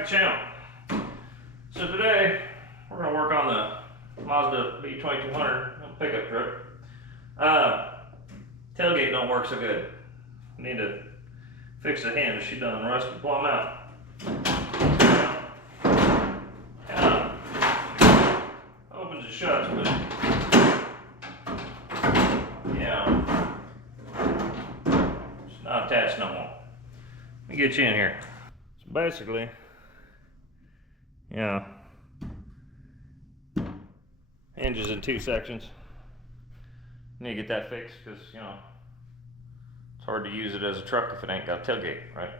back to the channel. So today, we're going to work on the Mazda B2200 pickup truck. Tailgate don't work so good. Need to fix the hinge. She done rusted plumb out. Opens and shuts, but yeah, it's not attached no more. Let me get you in here. So basically, yeah, hinges in two sections. Need to get that fixed because, you know, it's hard to use it as a truck if it ain't got a tailgate, right?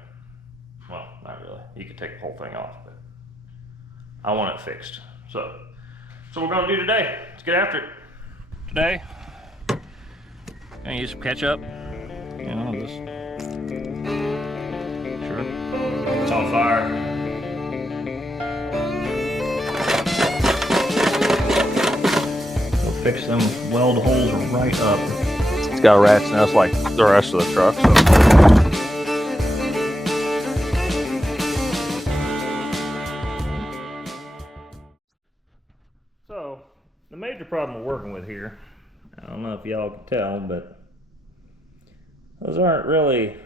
Well, not really. You could take the whole thing off, but I want it fixed. So we're gonna do today. Let's get after it. Today, gonna use some ketchup. You know, just sure it's on fire. We'll fix them weld holes right up. It's got a rat's nest like the rest of the truck, So the major problem we're working with here, I don't know if y'all can tell, but those aren't really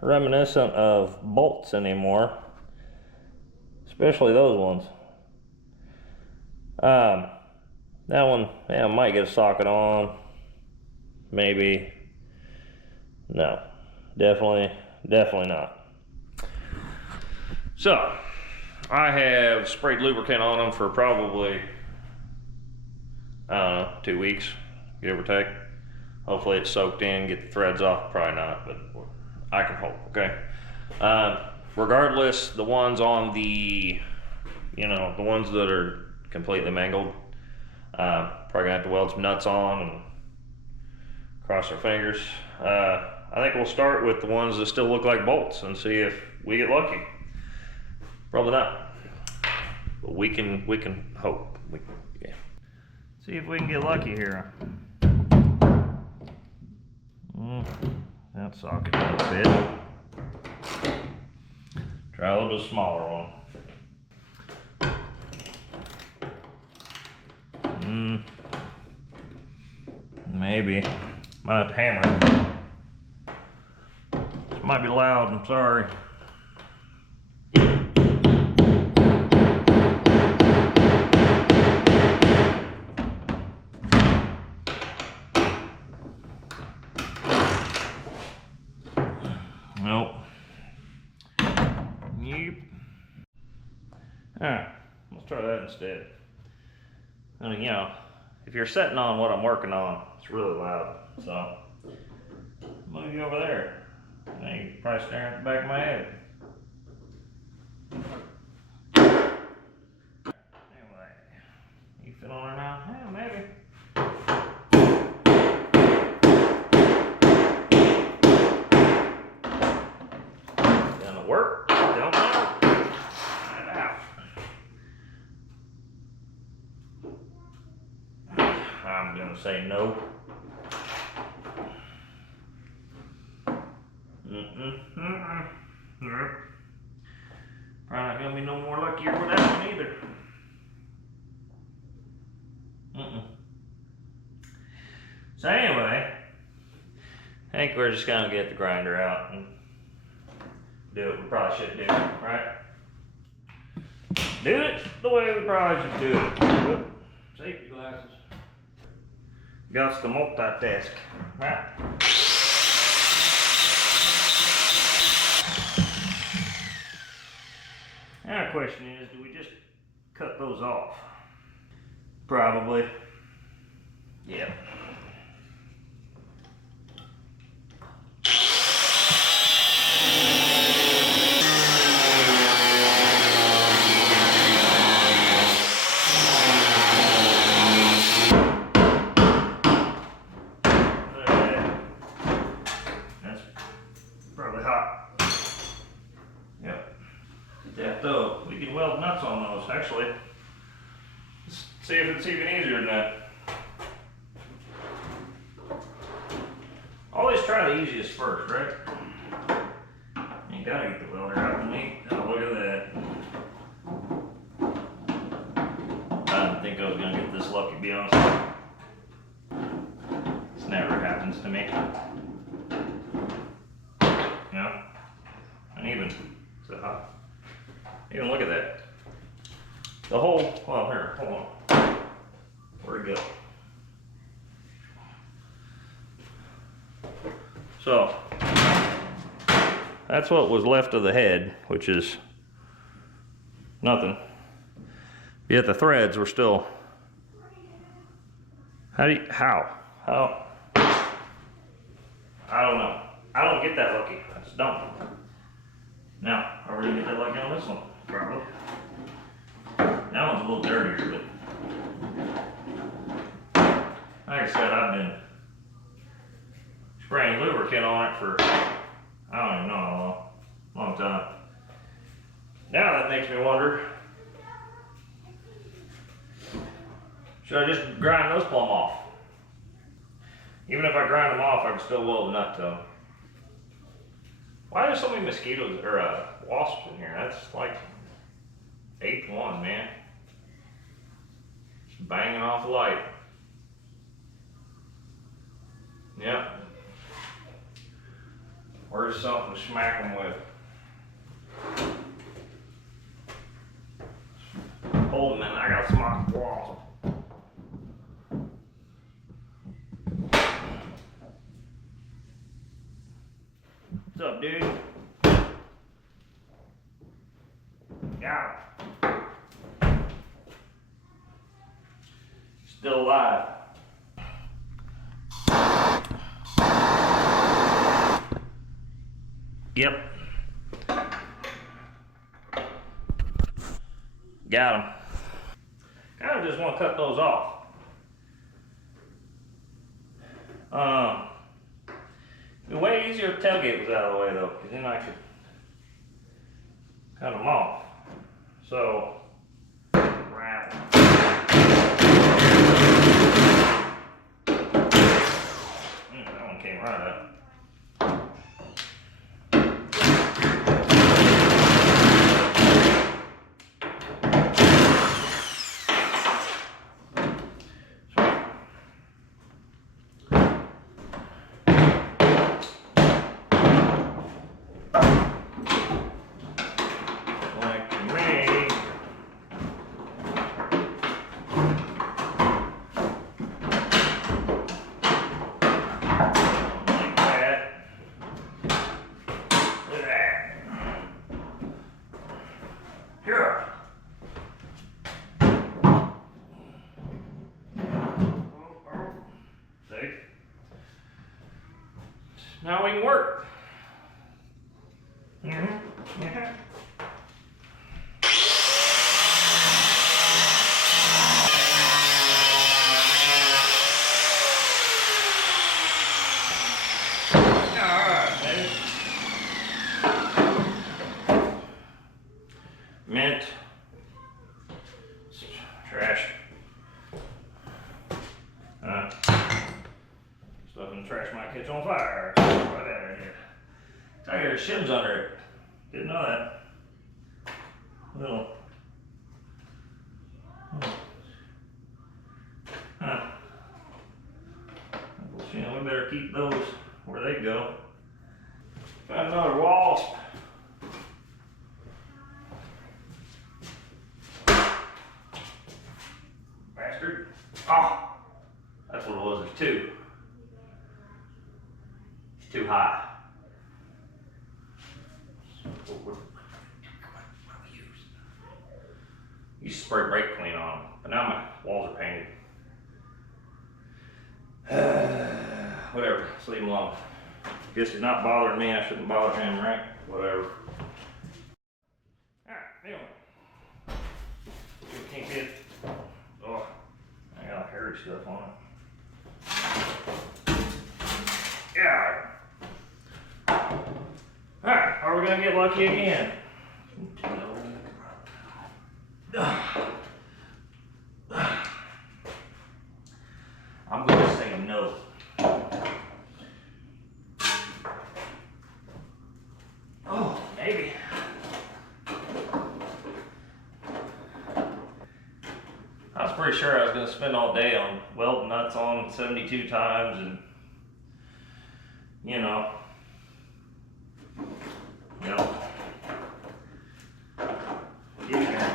reminiscent of bolts anymore, especially those ones. That one, yeah, might get a socket on, maybe. No, definitely not. So I have sprayed lubricant on them for probably, I don't know, 2 weeks, give or take. Hopefully it's soaked in, get the threads off. Probably not, but I can hope, okay? Regardless, the ones on the, you know, the ones that are completely mangled, probably gonna have to weld some nuts on and cross our fingers. I think we'll start with the ones that still look like bolts and see if we get lucky. Probably not, but we can hope. Yeah. See if we can get lucky here. That socket doesn't fit. Try a little bit smaller one. Maybe. Might have to hammer it. This might be loud, I'm sorry. Nope. Yep. Alright, let's try that instead. I mean, you know, if you're sitting on what I'm working on, it's really loud. So, move you over there. Now you're probably staring at the back of my head. Anyway, you feel on her now? Yeah, maybe. Gonna work? Don't know. Find out. I'm gonna say no. Probably not gonna be no more luckier with that one either. So anyway, I think we're just gonna get the grinder out and do what we probably should do, right? Do it the way we probably should do it. Whoop. Safety glasses. Got to multitask, right? Now the question is, do we just cut those off? Probably. Yep. We can weld nuts on those, actually. Let's see if it's even easier than that. Always try the easiest first, right? You gotta get the welder out of me. Oh, look at that. be honest with you. This never happens to me. You know? And even look at that. The whole, well here, hold on. Where'd it go? So, that's what was left of the head, which is nothing. Yet the threads were still, how? I don't know. I don't get that lucky. I just don't. Now, are we gonna get that lucky on this one? Probably. That one's a little dirtier, but like I said, I've been spraying lubricant on it for, I don't even know how long time. Now that makes me wonder, should I just grind those plumb off? Even if I grind them off, I can still weld the nut to them. Why are there so many mosquitoes or wasps in here? That's like 8th one, man. Just banging off the light. Yep. Where's something to smack them with? Hold them in. I got some off the walls. What's up, dude? Got him. Still alive. Yep. Got him. Kind of just want to cut those off. It'd be way easier if the tailgate was out of the way though, because then I could cut them off. So, rattle. That one came right up. Now we can work. Yeah. Alright, baby. Mint. Trash. Stuff in the trash might catch on fire. I got shims under it. Didn't know that. Little. Huh. You know, we better keep those where they go. Found another wasp. Bastard. Oh, that's what it was. It's two. It's too high. You spray brake clean on them, but now my walls are painted. Whatever, just leave him alone. Guess he's not bothering me, I shouldn't bother him, right? Whatever. Alright, anyway. Can't get, oh, I got hairy stuff on it. Yeah. Alright, are we gonna get lucky again? I'm gonna say no. Oh, maybe. That was pretty pretty sure I was going to spend all day on welding nuts on 72 times and, you know, get there.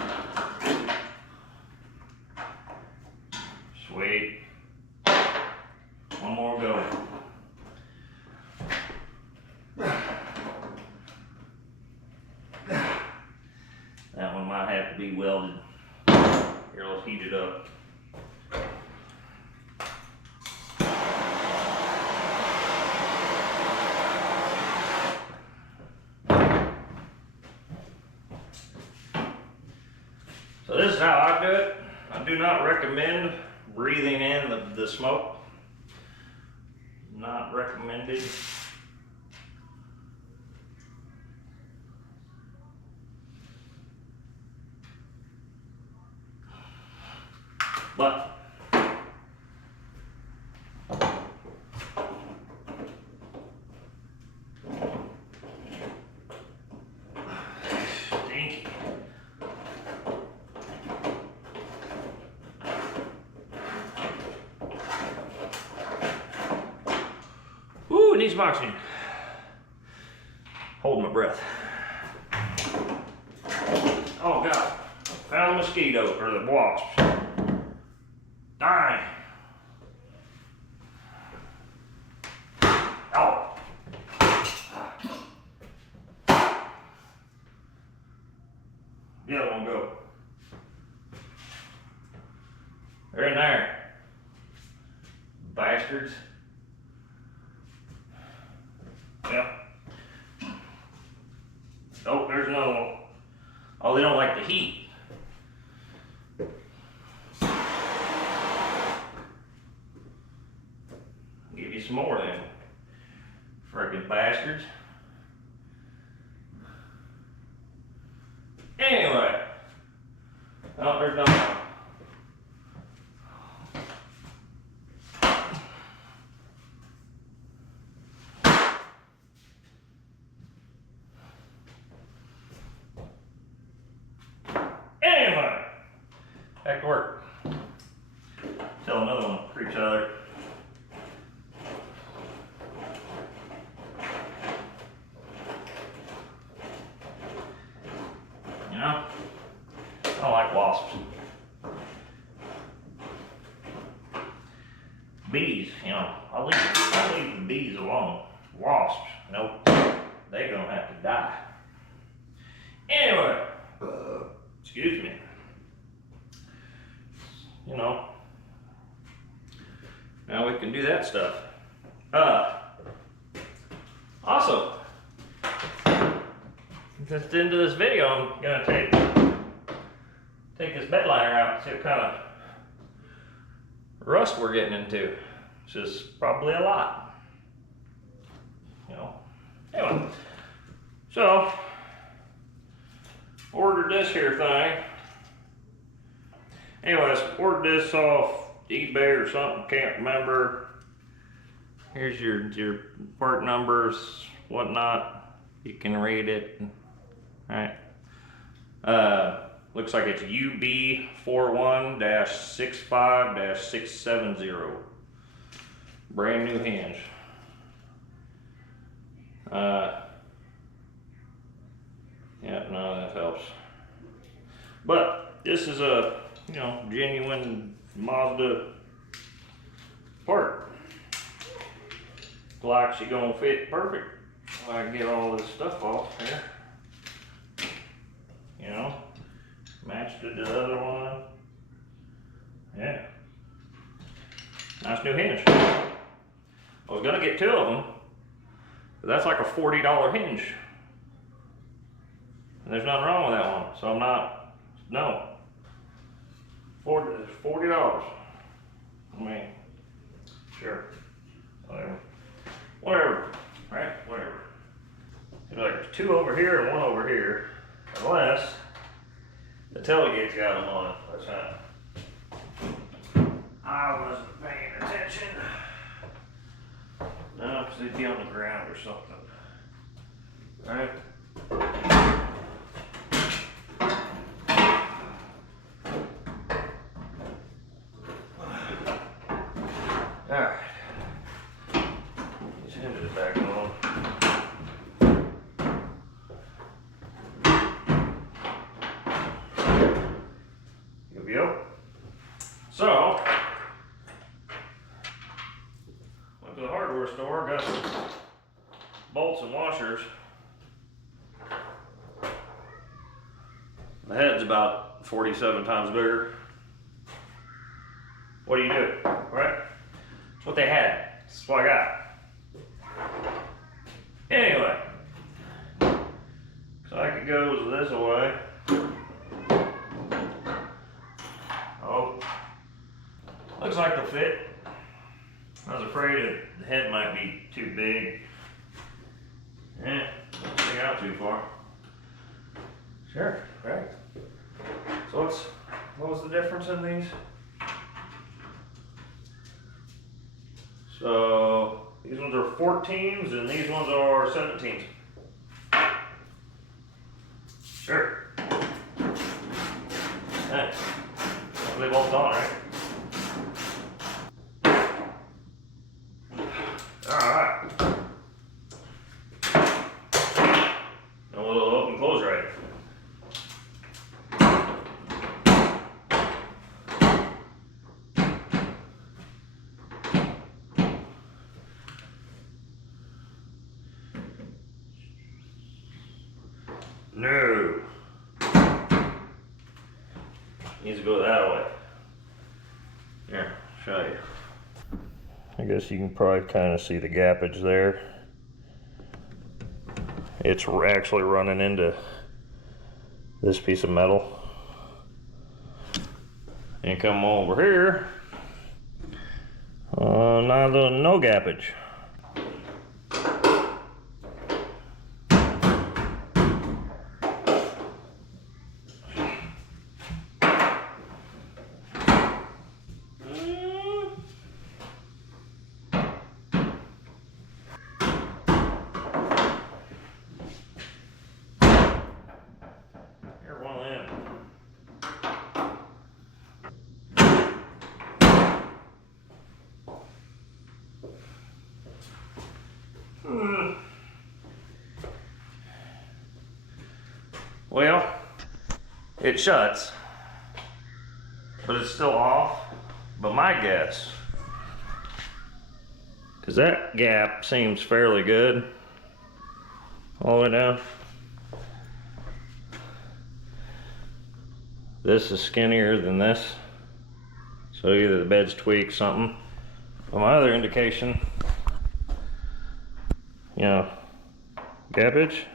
Sweet. One more go. That one might have to be welded. Here, let's heat it up. So this is how I do it. I do not recommend breathing in the smoke. Not recommended. But stinky. Ooh, it needs boxing. Hold my breath. Oh God, found a mosquito or the wasps. Darn. Oh. The other one go. They're in there. Bastards. Yep. Oh, there's another one. Oh, they don't like the heat. Give you some more then. Frickin' bastards. Anyway. Oh, there's another one. Anyway. Back to work. Till another one creeps out of there. You know, I don't like wasps. Bees, you know, I'll leave the bees alone. Wasps, nope, they're gonna have to die. Anyway, excuse me. You know, now we can do that stuff. Also, since the end of this video, I'm gonna take this bed liner out and see what kind of rust we're getting into, which is probably a lot. You know. Anyway, so ordered this here thing. Anyways, ordered this off eBay or something, can't remember. Here's your part numbers, whatnot. You can read it. Alright. Looks like it's UB41-65-670. Brand new hinge. Yeah, no, that helps. But this is a, you know, genuine Mazda part. Like she gonna fit perfect. I can get all this stuff off here. You know, matched it to the other one. Yeah. Nice new hinge. I was gonna get two of them, but that's like a $40 hinge. And there's nothing wrong with that one, so I'm not, no. $40. I mean, sure, whatever. Whatever, right? Whatever. It's like there's two over here and one over here, unless the tailgate's got them on it. That's not. I wasn't paying attention. No, because they'd be on the ground or something. Right? bolts and washers, the head's about 47 times bigger. What do you do, right? That's what they had. That's what I got. Anyway, so I could go this way. Oh, looks like they'll fit. I was afraid the head might be too big. Yeah, don't stick out too far. Sure, right. So what was the difference in these? So these ones are 14s and these ones are 17s. Sure. Hey, they both on, right? Alright. And we'll open and close right. No. Needs to go that way. Here, show you. I guess you can probably kind of see the gappage there. It's actually running into this piece of metal. And come over here, no gappage. Well, it shuts, but it's still off. But my guess, because that gap seems fairly good all the way down. This is skinnier than this, so either the bed's tweaked something. But my other indication, you know, gappage.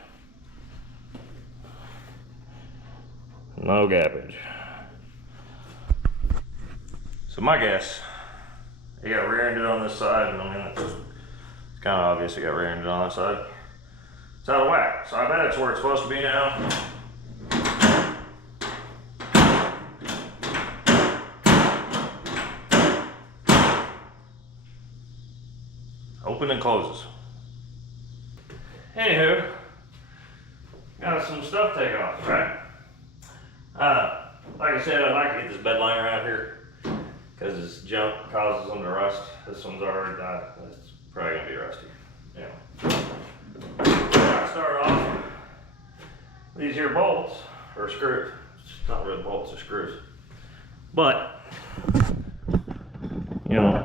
No gappage. So my guess, it got rear-ended on this side, and I mean, it's kind of obvious it got rear-ended on that side. It's out of whack, so I bet it's where it's supposed to be now. Open and closes. Anywho, got some stuff taken off, right? Like I said, I'd like to get this bed liner out here because this junk causes them to rust. This one's already died. It's probably gonna be rusty. Yeah. I start off. These here bolts are screws. It's not really bolts, they're screws. But you know,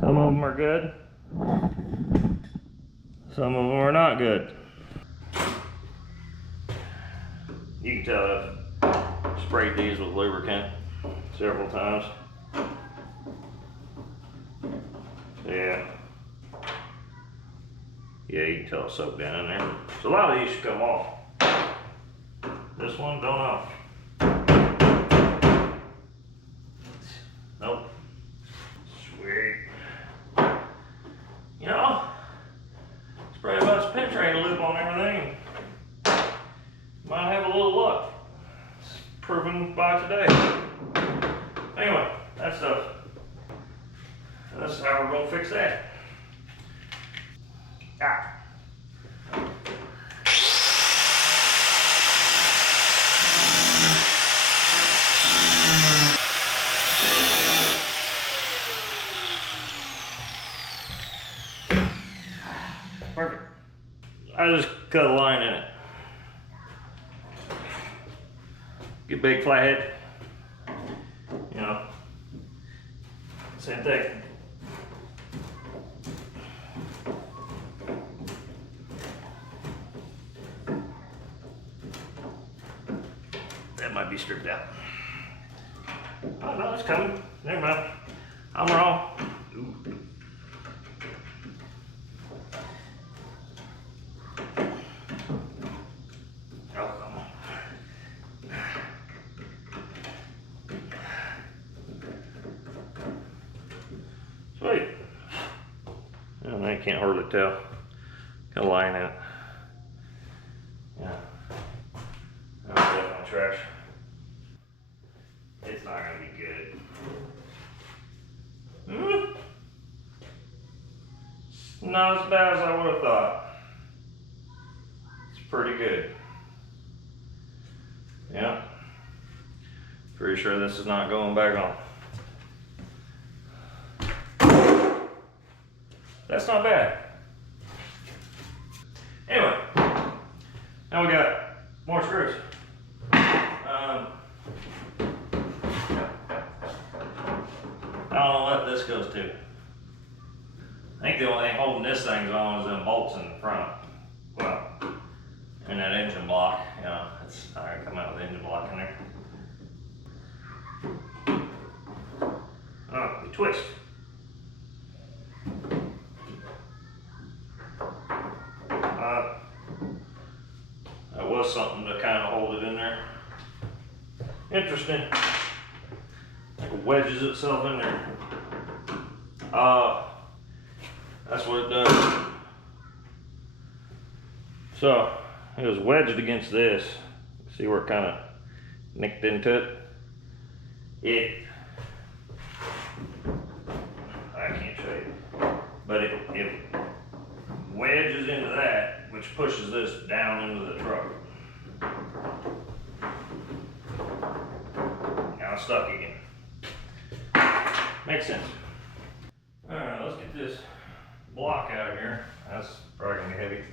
some of them are good. Some of them are not good. You can tell I've sprayed these with lubricant several times. Yeah. Yeah, you can tell it's soaked down in there. So a lot of these should come off. This one, don't know. Nope. Sweet. You know, spray a bunch of pin train lube on everything. Might have a little luck. It's proven by today. Anyway, that stuff. And this is how we're going to fix that. Ah. Perfect. I just cut a line in it. Get big flathead. You know, same thing. be stripped out. Oh no, it's coming. Never mind. I'm wrong. Ooh. Oh, come on. Sweet. Oh, I can't hardly tell. Kind of lying out. Yeah. That was definitely trash. It's not gonna be good. Not as bad as I would have thought. It's pretty good. Yeah. Pretty sure this is not going back on. That's not bad. Anyway, now we got more screws. I don't know what this goes to. I think the only thing holding this thing on is them bolts in the front. Well, and that engine block. You know, it's not gonna come out with the engine block in there. Oh, we twist. That was something to kind of hold it in there. Interesting. Like it wedges itself in there. That's what it does. So it was wedged against this. See where it kind of nicked into it? I can't show you. But it wedges into that, which pushes this down into the truck. Now it's stuck again. Makes sense. Alright, let's get this block out of here. That's probably gonna be heavy.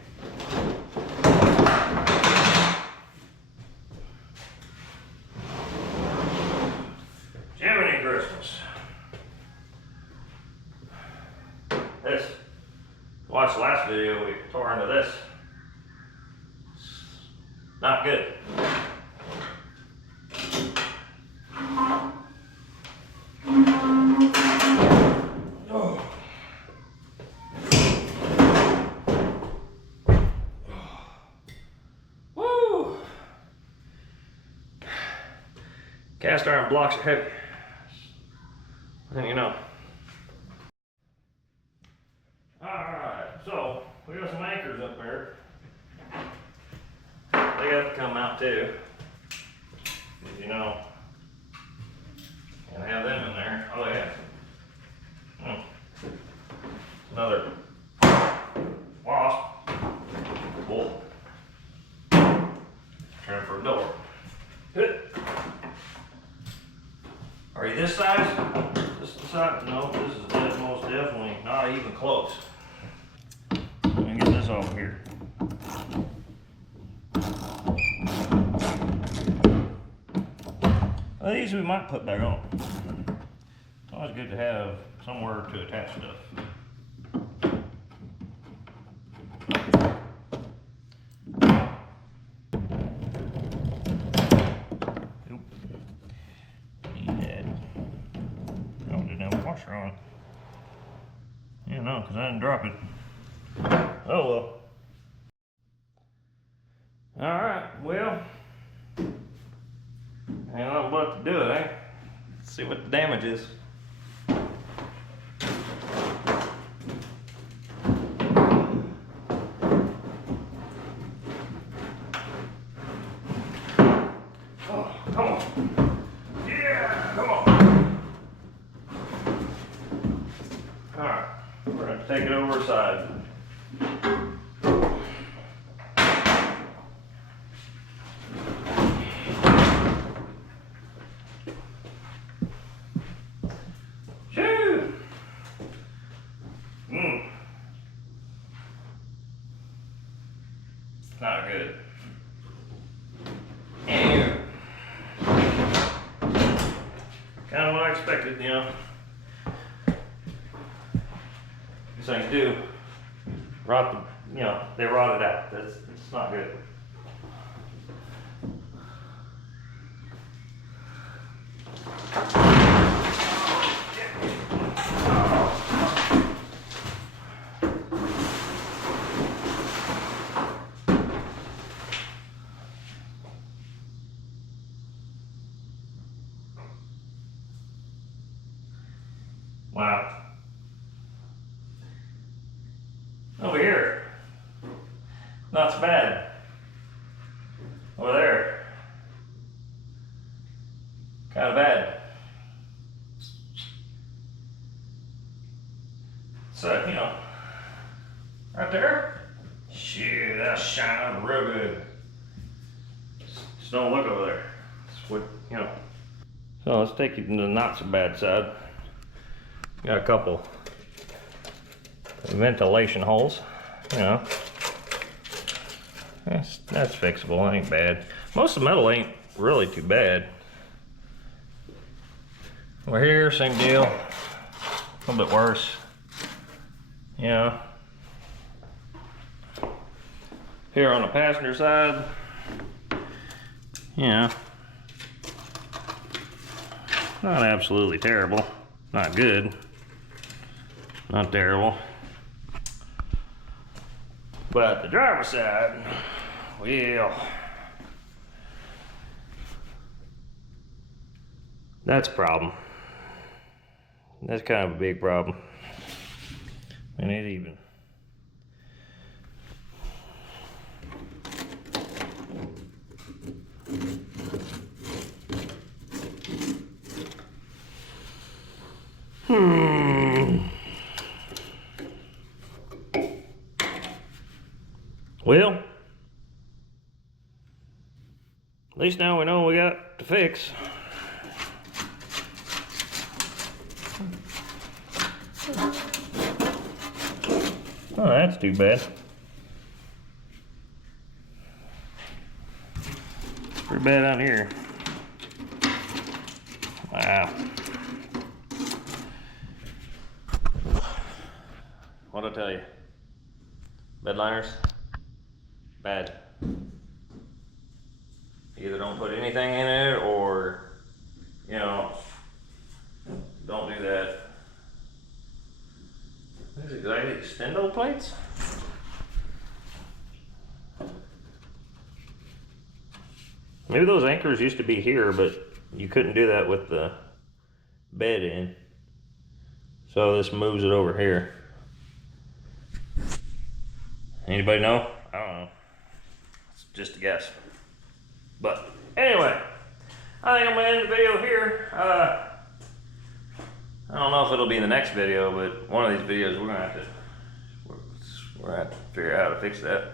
Jiminy Christmas. This. Watch the last video, we tore into this. Not good. Oh. Woo! Cast iron blocks are heavy. And you know. Alright, so we got some anchors up there. They have to come out too. You know. And have them in there. Oh yeah. Another wasp. Bolt. Turn for a door. Good. Are you this size? This the size? No, this is most definitely not even close. Let me get this off here. Well, these we might put back on. It's always good to have somewhere to attach stuff. Oop. Need that. Oh, didn't have a washer on it. Yeah, no, because I didn't drop it. Oh well. Alright, well. Ain't nothing but to do it, eh? Let's see what the damage is. Oh, come on. Yeah, come on. Alright, we're going to take it over the side. Not good. Kind of what I expected, you know. These things do rot the, you know, they rotted out. It's not good. Wow. Over here, not so bad. Over there, kind of bad. So, you know, right there, shoot, that's shining up real good. Just don't look over there. That's what, you know. So let's take you to the not so bad side. Got a couple ventilation holes, you know. That's fixable, that ain't bad. Most of the metal ain't really too bad. Over here, same deal. A little bit worse. You know. Here on the passenger side, you know, not absolutely terrible. Not good. Not terrible. But the driver's side, well, that's a problem. That's kind of a big problem. And it even. Well, at least now we know what we got to fix. Oh, that's too bad. Pretty bad out here. Wow. What'd I tell you? Bed liners? Bad. Either don't put anything in it or, you know, don't do that. These exactly extendo plates? Maybe those anchors used to be here, but you couldn't do that with the bed in. So this moves it over here. Anybody know? I don't know. It's just a guess. But anyway, I think I'm gonna end the video here. I don't know if it'll be in the next video, but one of these videos we're gonna have to figure out how to fix that.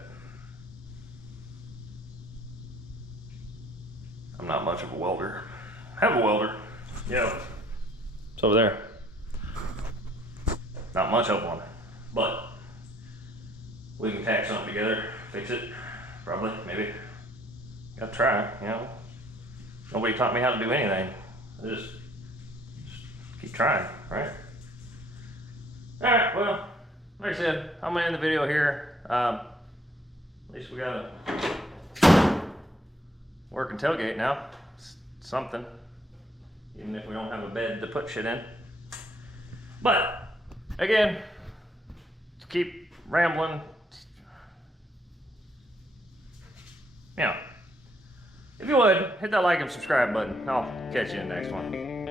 I'm not much of a welder. I have a welder. Yeah. It's over there. Not much of one, but we can tack something together, fix it, probably, maybe. Gotta try, you know. Nobody taught me how to do anything. I just keep trying, right? Alright, well, like I said, I'm gonna end the video here. At least we got a working tailgate now. It's something. Even if we don't have a bed to put shit in. But, again, to keep rambling, you know, if you would, hit that like and subscribe button. I'll catch you in the next one.